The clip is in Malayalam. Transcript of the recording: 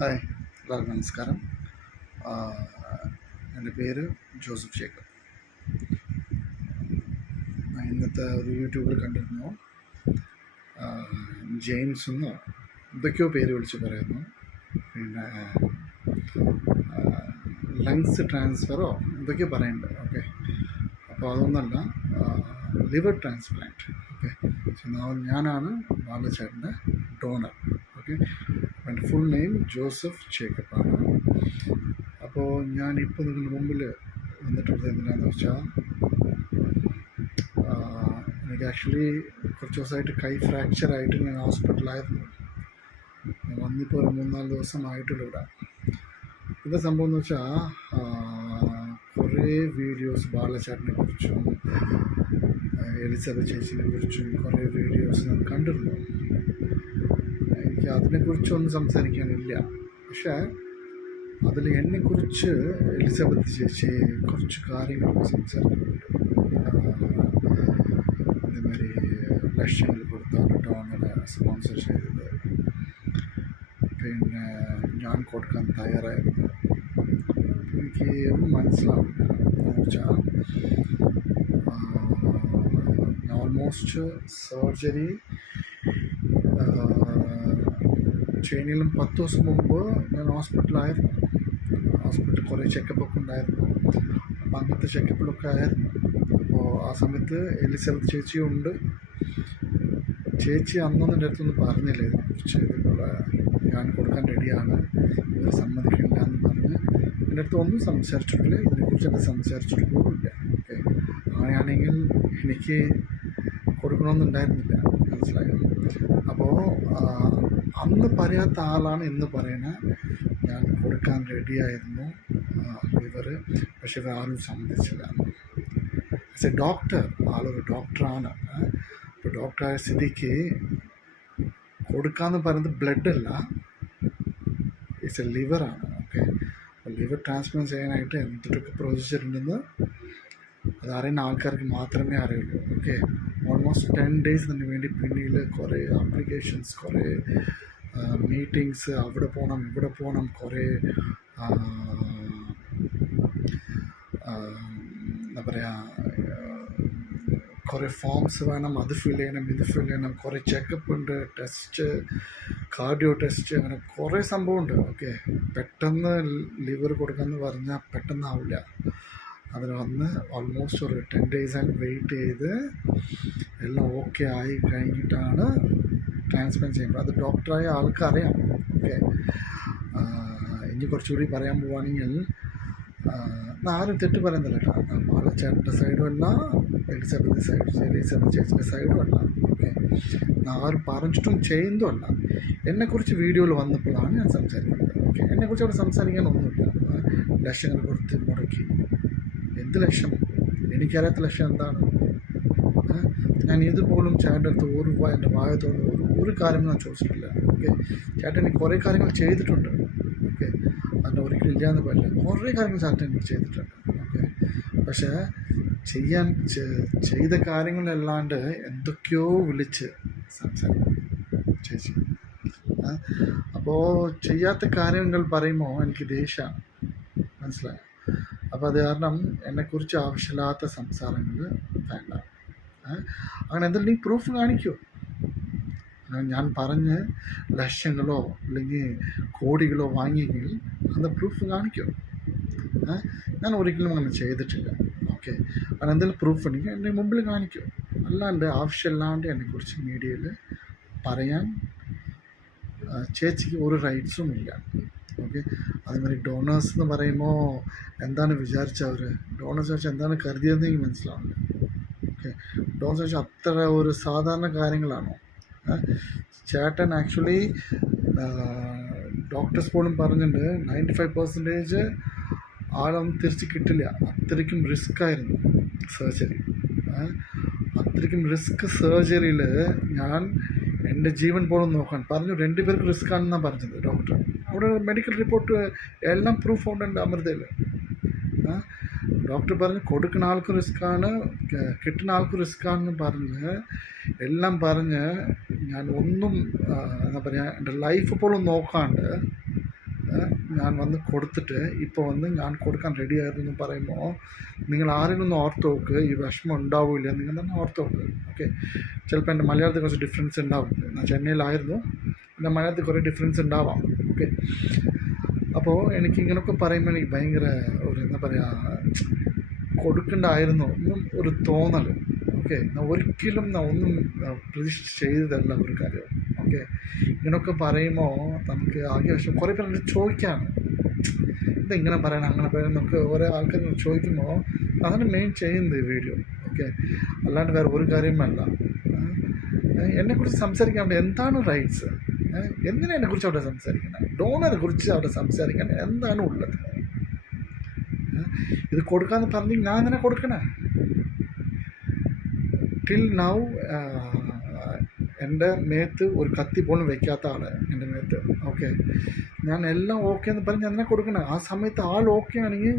ഹായ്, എല്ലാവർക്കും നമസ്കാരം. എൻ്റെ പേര് ജോസഫ് ജേക്കബ്. ഇന്നത്തെ ഒരു യൂട്യൂബിൽ കണ്ടിരുന്നു, ജെയിംസ് എന്നോ എന്തൊക്കെയോ പേര് വിളിച്ച് പറയുന്നു. പിന്നെ ലങ്സ് ട്രാൻസ്ഫറോ എന്തൊക്കെയോ പറയുന്നുണ്ട്. ഓക്കെ, അപ്പോൾ അതൊന്നല്ല, ലിവർ ട്രാൻസ്പ്ലാന്റ്. ഓക്കെ, സോ ഞാനാണ് ബാലചേട്ടൻ്റെ ഡോണർ. ഓക്കെ, എൻ്റെ ഫുൾ നെയിം ജോസഫ് ജേക്കബ് ആണ്. അപ്പോൾ ഞാനിപ്പോൾ നിങ്ങളുടെ മുമ്പിൽ വന്നിട്ടുള്ളത് എന്തിനാണെന്ന് വെച്ചാൽ, എനിക്ക് ആക്ച്വലി കുറച്ച് ദിവസമായിട്ട് കൈ ഫ്രാക്ചറായിട്ട് ഞാൻ ഹോസ്പിറ്റലായിരുന്നു. ഞാൻ വന്നിപ്പോൾ ഒരു 3-4 ദിവസമായിട്ടുള്ള ഇവിടെ. എന്താ സംഭവം എന്ന് വെച്ചാൽ, കുറേ വീഡിയോസ് ബാലചേട്ടനെ കുറിച്ചും എലിസബത്ത് ചേച്ചിനെ കുറിച്ചും കുറേ വീഡിയോസ് ഞാൻ കണ്ടിരുന്നു. എനിക്ക് അതിനെക്കുറിച്ചൊന്നും സംസാരിക്കാനില്ല. പക്ഷേ അതിൽ എന്നെക്കുറിച്ച് എലിസബത്ത് ചേച്ചി കുറച്ച് കാര്യങ്ങളൊക്കെ സംസാരിക്കുന്നുണ്ട്. അതേമാതിരി ലക്ഷങ്ങൾ കൊടുത്താണ് ഡോണറെ സ്പോൺസർ ചെയ്തത്. പിന്നെ ഞാൻ കൊടുക്കാൻ തയ്യാറായിരുന്നു. എനിക്ക് ഒന്നും മനസ്സിലാവില്ല എന്ന് വെച്ചാൽ, ഓൾമോസ്റ്റ് സർജറി ചെയ്യുന്നതിലും 10 ദിവസം മുമ്പ് ഞാൻ ഹോസ്പിറ്റലായിരുന്നു. ഹോസ്പിറ്റൽ കുറേ ചെക്കപ്പൊക്കെ ഉണ്ടായിരുന്നു. അപ്പം അങ്ങനത്തെ ചെക്കപ്പിലൊക്കെ ആയിരുന്നു. അപ്പോൾ ആ സമയത്ത് എലിസബത്ത് ചേച്ചിയുണ്ട്. ചേച്ചി അന്നൊന്നും എൻ്റെ അടുത്തൊന്നും പറഞ്ഞില്ല ഇതിനെക്കുറിച്ച്. ഇതുപോലെ ഞാൻ കൊടുക്കാൻ റെഡിയാണ്, ഇത് സമ്മതിക്കില്ല എന്ന് പറഞ്ഞ് എൻ്റെ അടുത്ത് ഒന്നും സംസാരിച്ചിട്ടില്ല. ഇതിനെക്കുറിച്ച് എൻ്റെ സംസാരിച്ചിട്ട് പോലുമില്ല. ഓക്കെ, അങ്ങനെയാണെങ്കിൽ എനിക്ക് കൊടുക്കണമെന്നുണ്ടായിരുന്നില്ല, മനസ്സിലായോ? അപ്പോൾ അന്ന് പറയാത്ത ആളാണ് ഇന്ന് പറയുന്നത് ഞാൻ കൊടുക്കാൻ റെഡിയായിരുന്നു ലിവർ. പക്ഷെ ഇവർ ആരും സമ്മതിച്ചില്ല. ആസ് എ ഡോക്ടർ, ആളൊരു ഡോക്ടറാണ്. ഇപ്പോൾ ഡോക്ടറായ സ്ഥിതിക്ക് കൊടുക്കാമെന്ന് പറയുന്നത് ബ്ലഡല്ല, ഇറ്റ്സ് എ ലിവറാണ്. ഓക്കെ, അപ്പോൾ ലിവർ ട്രാൻസ്പ്ലാന്റ് ചെയ്യാനായിട്ട് എന്തൊക്കെ പ്രൊസീജിയർ ഉണ്ടെന്ന് അത് അറിയുന്ന ആൾക്കാർക്ക് മാത്രമേ അറിയുള്ളൂ. ഓക്കെ, ഓൾമോസ്റ്റ് 10 days അതിന് വേണ്ടി പിന്നിൽ കുറേ ആപ്ലിക്കേഷൻസ്, കുറേ മീറ്റിങ്സ്, അവിടെ പോകണം ഇവിടെ പോകണം, കുറേ എന്താ പറയുക, കുറേ ഫോംസ് വേണം, അത് ഫിൽ ചെയ്യണം, ഇത് ഫിൽ ചെയ്യണം, കുറേ ചെക്കപ്പ് ഉണ്ട്, ടെസ്റ്റ്, കാർഡിയോ ടെസ്റ്റ്, അങ്ങനെ കുറേ സംഭവമുണ്ട്. ഓക്കെ, പെട്ടെന്ന് ലിവർ കൊടുക്കാമെന്ന് പറഞ്ഞാൽ പെട്ടെന്നാവില്ല. അതിന് വന്ന് ഓൾമോസ്റ്റ് ഒരു 10 days വെയിറ്റ് ചെയ്ത് എല്ലാം ഓക്കെ ആയി കഴിഞ്ഞിട്ടാണ് ട്രാൻസ്പ്ലാന്റ് ചെയ്യുമ്പോൾ. അത് ഡോക്ടറായ ആൾക്കറിയാം. ഓക്കെ, ഇനി കുറച്ചുകൂടി പറയാൻ പോവുകയാണെങ്കിൽ, ആരും തെറ്റ് പറയുന്നില്ല കേട്ടോ. ബാലച്ചേട്ടൻ്റെ സൈഡും അല്ല, എലിസബത്ത് ചേച്ചിൻ്റെ സൈഡും അല്ല. ഓക്കെ, ആരും പറഞ്ഞിട്ടും ചെയ്യുന്നതും അല്ല. എന്നെക്കുറിച്ച് വീഡിയോയിൽ വന്നപ്പോഴാണ് ഞാൻ സംസാരിക്കുന്നത്. ഓക്കെ, എന്നെക്കുറിച്ച് അവിടെ സംസാരിക്കാനൊന്നുമില്ല. ലക്ഷങ്ങൾ കൊടുത്ത് മുടക്കി, എന്ത് ലക്ഷ്യം? എനിക്കറിയാത്ത ലക്ഷ്യം എന്താണ്? ഞാൻ ഇതുപോലും ചേട്ടൻ്റെ അടുത്ത് എൻ്റെ വായത്തോട് ഒരു കാര്യം ഞാൻ ചോദിച്ചിട്ടില്ല. ഓക്കെ, ചേട്ടൻ എനിക്ക് കുറേ കാര്യങ്ങൾ ചെയ്തിട്ടുണ്ട്. ഓക്കെ, അതിൻ്റെ ഒരിക്കലും ഇല്ലയെന്ന് പറയില്ല. കുറേ കാര്യങ്ങൾ ചേട്ടൻ എനിക്ക് ചെയ്തിട്ടുണ്ട്. ഓക്കെ, പക്ഷേ ചെയ്ത കാര്യങ്ങളല്ലാണ്ട് എന്തൊക്കെയോ വിളിച്ച് സംസാരിക്കും ചേച്ചി. അപ്പോൾ ചെയ്യാത്ത കാര്യങ്ങൾ പറയുമ്പോൾ എനിക്ക് ദേഷ്യമാണ്, മനസ്സിലായോ? അപ്പോൾ അത് കാരണം എന്നെക്കുറിച്ച് ആവശ്യമില്ലാത്ത സംസാരങ്ങൾ വേണ്ട. അങ്ങനെ എന്തെങ്കിലും പ്രൂഫ് കാണിക്കൂ. ഞാൻ പറഞ്ഞ് ലക്ഷങ്ങളോ അല്ലെങ്കിൽ കോടികളോ വാങ്ങിയെങ്കിൽ അത് പ്രൂഫ് കാണിക്കൂ. ഞാൻ ഒരിക്കലും അങ്ങനെ ചെയ്തിട്ടില്ല. ഓക്കെ, അങ്ങനെ എന്തെങ്കിലും പ്രൂഫ് ഉണ്ടെങ്കിൽ എൻ്റെ മുമ്പിൽ കാണിക്കൂ. അല്ലാണ്ട് ആവശ്യമില്ലാണ്ട് എന്നെക്കുറിച്ച് മീഡിയയിൽ പറയാൻ ചേച്ചിക്ക് ഒരു റൈറ്റ്സും ഇല്ല. ഓക്കെ, അതേമാതിരി ഡോണേഴ്സ് എന്ന് പറയുമ്പോൾ എന്താണ് വിചാരിച്ചവർ? ഡോണേഴ്സ് വെച്ചാൽ എന്താണ് കരുതിയതെന്ന് എനിക്ക് മനസ്സിലാവില്ല. ഓക്കെ, ഡോണേഴ്സ് വെച്ചാൽ അത്ര ഒരു സാധാരണ കാര്യങ്ങളാണോ? ചേട്ടൻ ആക്ച്വലി ഡോക്ടേഴ്സ് പോലും പറഞ്ഞിട്ടുണ്ട് 95% ആളൊന്നും തിരിച്ച് കിട്ടില്ല. അത്രയ്ക്കും റിസ്ക് ആയിരുന്നു സർജറി. അത്രയ്ക്കും റിസ്ക് സർജറിയിൽ ഞാൻ എൻ്റെ ജീവൻ പോലും നോക്കാൻ പറഞ്ഞു. 2 പേർക്ക് റിസ്ക് ആണെന്നാണ് പറഞ്ഞത് ഡോക്ടർ. അവിടെ മെഡിക്കൽ റിപ്പോർട്ട് എല്ലാം പ്രൂഫ് ഉണ്ട് അമൃതയിൽ. ഡോക്ടർ പറഞ്ഞ് കൊടുക്കുന്ന ആൾക്കും റിസ്ക്കാണ്, കിട്ടുന്ന ആൾക്കും റിസ്ക്കാണെന്ന് പറഞ്ഞ് എല്ലാം പറഞ്ഞ് ഞാൻ ഒന്നും എന്താ പറയുക, എൻ്റെ ലൈഫ് പോലും നോക്കാണ്ട് ഞാൻ വന്ന് കൊടുത്തിട്ട് ഇപ്പോൾ വന്ന് ഞാൻ കൊടുക്കാൻ റെഡി ആയിരുന്നു എന്ന് പറയുമ്പോൾ നിങ്ങൾ ആരെങ്കിലും ഒന്ന് ഓർത്ത് നോക്ക്, ഈ വിഷമം ഉണ്ടാവില്ല, നിങ്ങൾ തന്നെ ഓർത്ത് നോക്ക്. ഓക്കെ, ചിലപ്പോൾ എൻ്റെ മലയാളത്തിൽ കുറച്ച് ഡിഫറൻസ് ഉണ്ടാവും. ഞാൻ ചെന്നൈയിലായിരുന്നു, എൻ്റെ മലയാളത്തിൽ കുറേ ഡിഫറൻസ് ഉണ്ടാവാം. ഓക്കെ, അപ്പോൾ എനിക്ക് ഇങ്ങനെയൊക്കെ പറയുമ്പോൾ എനിക്ക് ഭയങ്കര ഒരു എന്താ പറയുക, കൊടുക്കണ്ടായിരുന്നു ഒന്നും ഒരു തോന്നൽ. ഓക്കെ, ഒരിക്കലും ഒന്നും പ്രതീക്ഷിച്ച് ചെയ്തതല്ല ഒരു കാര്യം. ഓക്കെ, ഇങ്ങനെയൊക്കെ പറയുമ്പോൾ നമുക്ക് ആകെ വിഷയം. കുറേ പേര് ചോദിക്കാണ്, ഇതെങ്ങനെ പറയണം അങ്ങനെ പറയണം എന്നൊക്കെ ഓരോ ആൾക്കാർ ചോദിക്കുമ്പോൾ അതാണ് മെയിൻ ചെയ്യുന്നത് ഈ വീഡിയോ. ഓക്കെ, അല്ലാണ്ട് വേറെ ഒരു കാര്യമല്ല. എന്നെക്കുറിച്ച് സംസാരിക്കാൻ എന്താണ് റൈറ്റ്സ്? എന്തിനാണ് എന്നെക്കുറിച്ച് അവിടെ സംസാരിക്കുന്നത്? ഡോണറെ കുറിച്ച് അവിടെ സംസാരിക്കാൻ എന്താണ് ഉള്ളത്? ഇത് കൊടുക്കാമെന്ന് പറഞ്ഞ് ഞാൻ തന്നെ കൊടുക്കണേ. ടിൽ നൗ എൻ്റെ മേത്ത് ഒരു കത്തി പോലും വയ്ക്കാത്ത ആള് എൻ്റെ മേത്ത്. ഓക്കെ, ഞാൻ എല്ലാം ഓക്കെ എന്ന് പറഞ്ഞ് ഞാൻ തന്നെ കൊടുക്കണേ. ആ സമയത്ത് ആൾ ഓക്കെ ആണെങ്കിൽ